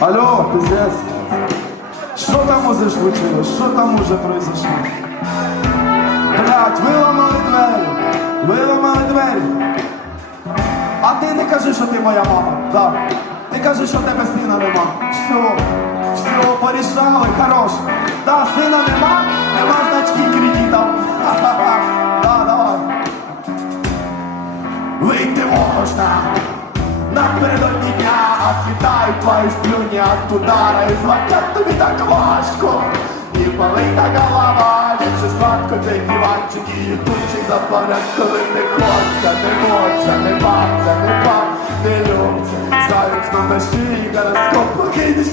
Алло! Пиздец! Що там уже случилось? Що там уже произошло? Блять, виламали двері! Виламали двері! А ти не кажи, що ти моя мама, да. Ти кажи, що тебе сина нема. Все, все, порішали, хорош. Да, сина нема, нема значки кредитів. Да, давай. Вийти можна дня, отвітають твої сплюні от удара і звонять тобі так важко. І болить та голова, ліпше сладко цей диванчик і ютубчик запалять, коли не хочеться, не моться, не баться, не пам, не любця. За на дощі, гороскоп покинеш